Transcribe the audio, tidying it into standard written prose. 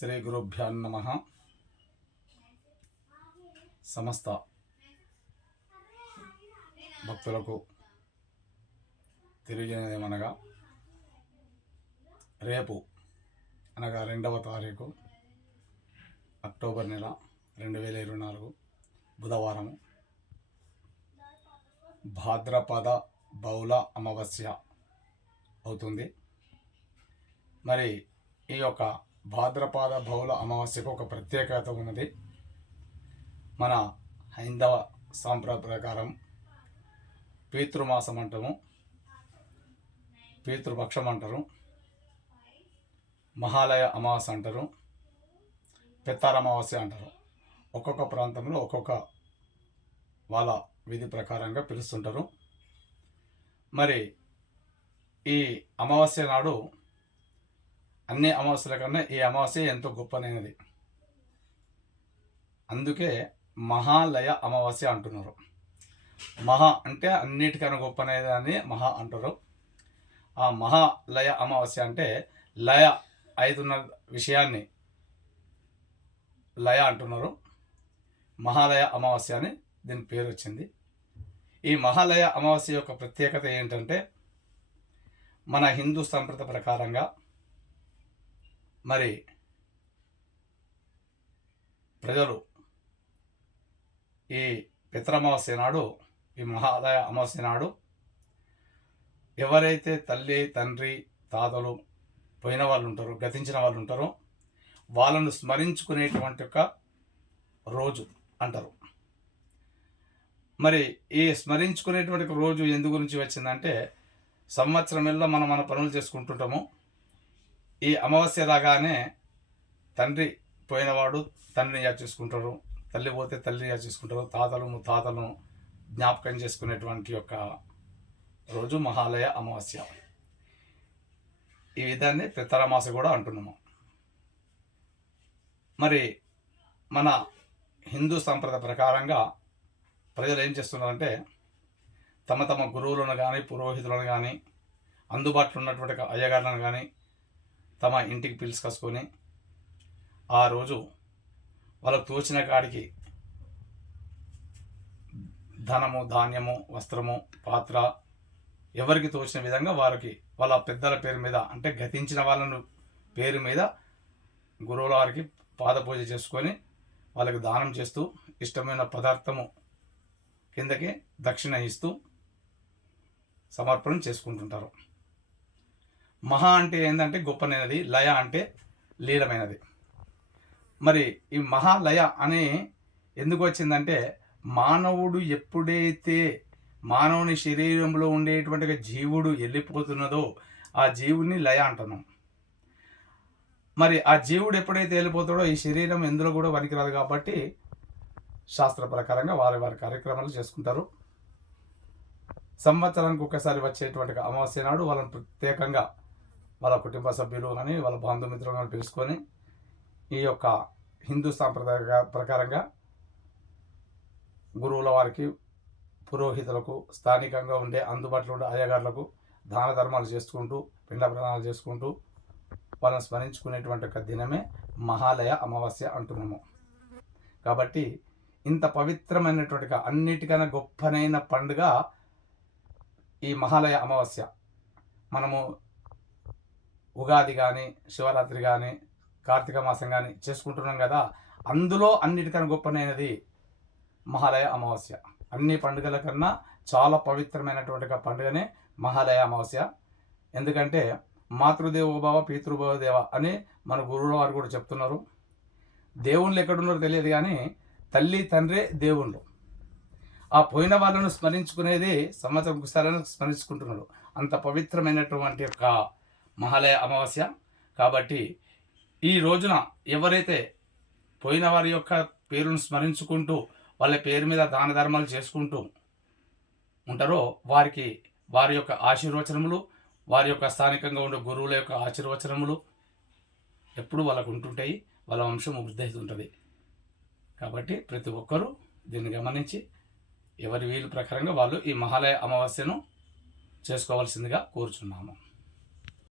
శ్రీ గురుభ్యో నమః. సమస్త భక్తులకు తెలియజేయమనగా, రేపు అనగా 2వ తారీఖు అక్టోబర్ నెల 2024 బుధవారం భాద్రపద బహుళ అమావాస్య అవుతుంది. మరి ఈ యొక్క భాద్రపద బహుళ అమావాస్యకు ఒక ప్రత్యేకత ఉన్నది. మన హైందవ సాంప్రదాయ ప్రకారం పితృమాసం అంటాము, పితృపక్షం అంటారు, మహాలయ అమావాస్య అంటారు, పెత్తార అమావాస్య అంటారు. ఒక్కొక్క ప్రాంతంలో ఒక్కొక్క వాళ్ళ విధి ప్రకారంగా పిలుస్తుంటారు. మరి ఈ అమావాస్య నాడు అన్ని అమావాస్యల కన్నా ఈ అమావాస్య ఎంతో గొప్పనైనది. అందుకే మహాలయ అమావాస్య అంటున్నారు. మహా అంటే అన్నిటికన్నా గొప్పనైనది అని మహా అంటారు. ఆ మహాలయ అమావాస్య అంటే లయ అయితున్న విషయాన్ని లయ అంటున్నారు. మహాలయ అమావాస్య అని దీని పేరు వచ్చింది. ఈ మహాలయ అమావాస్య యొక్క ప్రత్యేకత ఏంటంటే, మన హిందూ సంప్రదాయ ప్రకారంగా మరి ప్రజలు ఈ పితరమావాస్య నాడు, ఈ మహాలయ అమావాస్య నాడు ఎవరైతే తల్లి తండ్రి తాతలు పోయిన వాళ్ళు ఉంటారో, గతించిన వాళ్ళు ఉంటారో, వాళ్ళను స్మరించుకునేటువంటి ఒక రోజు అంటారు. మరి ఈ స్మరించుకునేటువంటి రోజు ఎందు గురించి వచ్చిందంటే, సంవత్సరం ఎల్లా మనం మన పనులు చేసుకుంటుంటాము. ఈ అమావాస్య రాగానే తండ్రి పోయినవాడు తండ్రిని యాద చేసుకుంటారు, తల్లి పోతే తల్లిని యాద చేసుకుంటారు, తాతలు ముత్తాతలను జ్ఞాపకం చేసుకునేటువంటి యొక్క రోజు మహాలయ అమావాస్య. ఈ విధాన్ని పితరమాస కూడా అంటున్నాము. మరి మన హిందూ సంప్రదాయ ప్రకారంగా ప్రజలు ఏం చేస్తున్నారంటే, తమ తమ గురువులను కానీ పురోహితులను కానీ అందుబాటులో ఉన్నటువంటి అయ్యగారులను కానీ తమ ఇంటికి పిలుచుకొసుకొని ఆ రోజు వాళ్ళకు తోచిన కాడికి ధనము, ధాన్యము, వస్త్రము, పాత్ర ఎవరికి తోచిన విధంగా వారికి వాళ్ళ పెద్దల పేరు మీద, అంటే గతించిన వాళ్ళను పేరు మీద గురువుల వారికి పాదపూజ చేసుకొని వాళ్ళకి దానం చేస్తూ ఇష్టమైన పదార్థము కిందకి దక్షిణ ఇస్తూ సమర్పణ చేసుకుంటుంటారు. మహా అంటే ఏంటంటే గొప్పనైనది, లయ అంటే లీలమైనది. మరి ఈ మహాలయ అని ఎందుకు వచ్చిందంటే, మానవుడు ఎప్పుడైతే మానవుని శరీరంలో ఉండేటువంటి జీవుడు వెళ్ళిపోతున్నదో ఆ జీవుని లయ అంటున్నాం. మరి ఆ జీవుడు ఎప్పుడైతే వెళ్ళిపోతాడో ఈ శరీరం ఎందులో కూడా పనికిరాదు. కాబట్టి శాస్త్ర ప్రకారంగా వారి వారి కార్యక్రమాలు చేసుకుంటారు. సంవత్సరానికి ఒకసారి వచ్చేటువంటి అమావాస్య నాడు వాళ్ళని ప్రత్యేకంగా వాళ్ళ కుటుంబ సభ్యులు కానీ వాళ్ళ బంధుమిత్రులు కానీ పిలుచుకొని ఈ యొక్క హిందూ సాంప్రదాయ ప్రకారంగా గురువుల వారికి, పురోహితులకు, స్థానికంగా ఉండే అందుబాటులో ఉండే అయ్యగారులకు దాన ధర్మాలు చేసుకుంటూ, పిండ ప్రదానాలు చేసుకుంటూ వాళ్ళని స్మరించుకునేటువంటి ఒక దినమే మహాలయ అమావాస్య అంటున్నాము. కాబట్టి ఇంత పవిత్రమైనటువంటి అన్నిటికన్నా గొప్పనైన పండుగ ఈ మహాలయ అమావాస్య. మనము ఉగాది కానీ, శివరాత్రి కానీ, కార్తీక మాసం కానీ చేసుకుంటున్నాం కదా, అందులో అన్నిటికన్నా గొప్పనైనది మహాలయ అమావాస్య. అన్ని పండుగల కన్నా చాలా పవిత్రమైనటువంటి పండుగనే మహాలయ అమావాస్య. ఎందుకంటే మాతృదేవోభవ పితృభవదేవ అని మన గురువుల వారు కూడా చెప్తున్నారు. దేవుళ్ళు ఎక్కడున్నారో తెలియదు కానీ తల్లి తండ్రే దేవుళ్ళు. ఆ పోయిన వాళ్ళను స్మరించుకునేది సంవత్సరం ఒకసారి స్మరించుకుంటున్నారు. అంత పవిత్రమైనటువంటి యొక్క మహాలయ అమావాస్య. కాబట్టి ఈ రోజున ఎవరైతే పోయిన వారి యొక్క పేరును స్మరించుకుంటూ వాళ్ళ పేరు మీద దాన ధర్మాలు చేసుకుంటూ ఉంటారో వారికి వారి యొక్క ఆశీర్వచనములు, వారి యొక్క స్థానికంగా ఉండే గురువుల యొక్క ఆశీర్వచనములు ఎప్పుడు వాళ్ళకు ఉంటుంటాయి. వాళ్ళ వంశం వృద్ధి అవుతుంటుంది. కాబట్టి ప్రతి ఒక్కరూ దీన్ని గమనించి ఎవరి వీలు ప్రకారంగా వాళ్ళు ఈ మహాలయ అమావాస్యను చేసుకోవాల్సిందిగా కోరుచున్నాము.